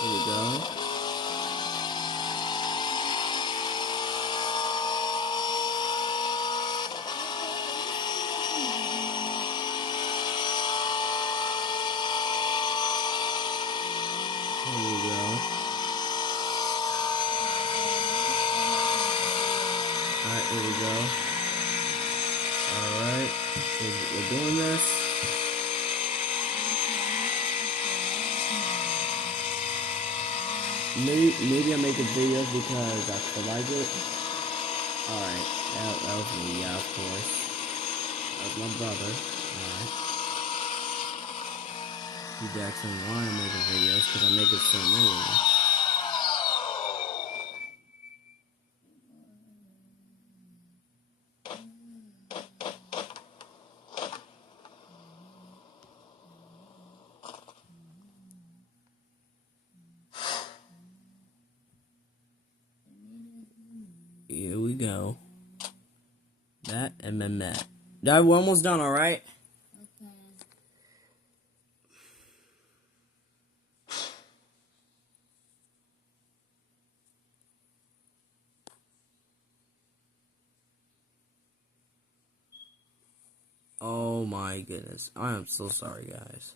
Here we go. Here we go. Alright, here we go. Alright, we're doing this. Maybe I'll make a video because I feel like it. Alright, that was me, yeah, of course. That was my brother. Alright. He asking why I'm making videos, because I'm making so many. Here we go. That and then that. We're almost done, alright? Okay. Oh my goodness. I am so sorry, guys.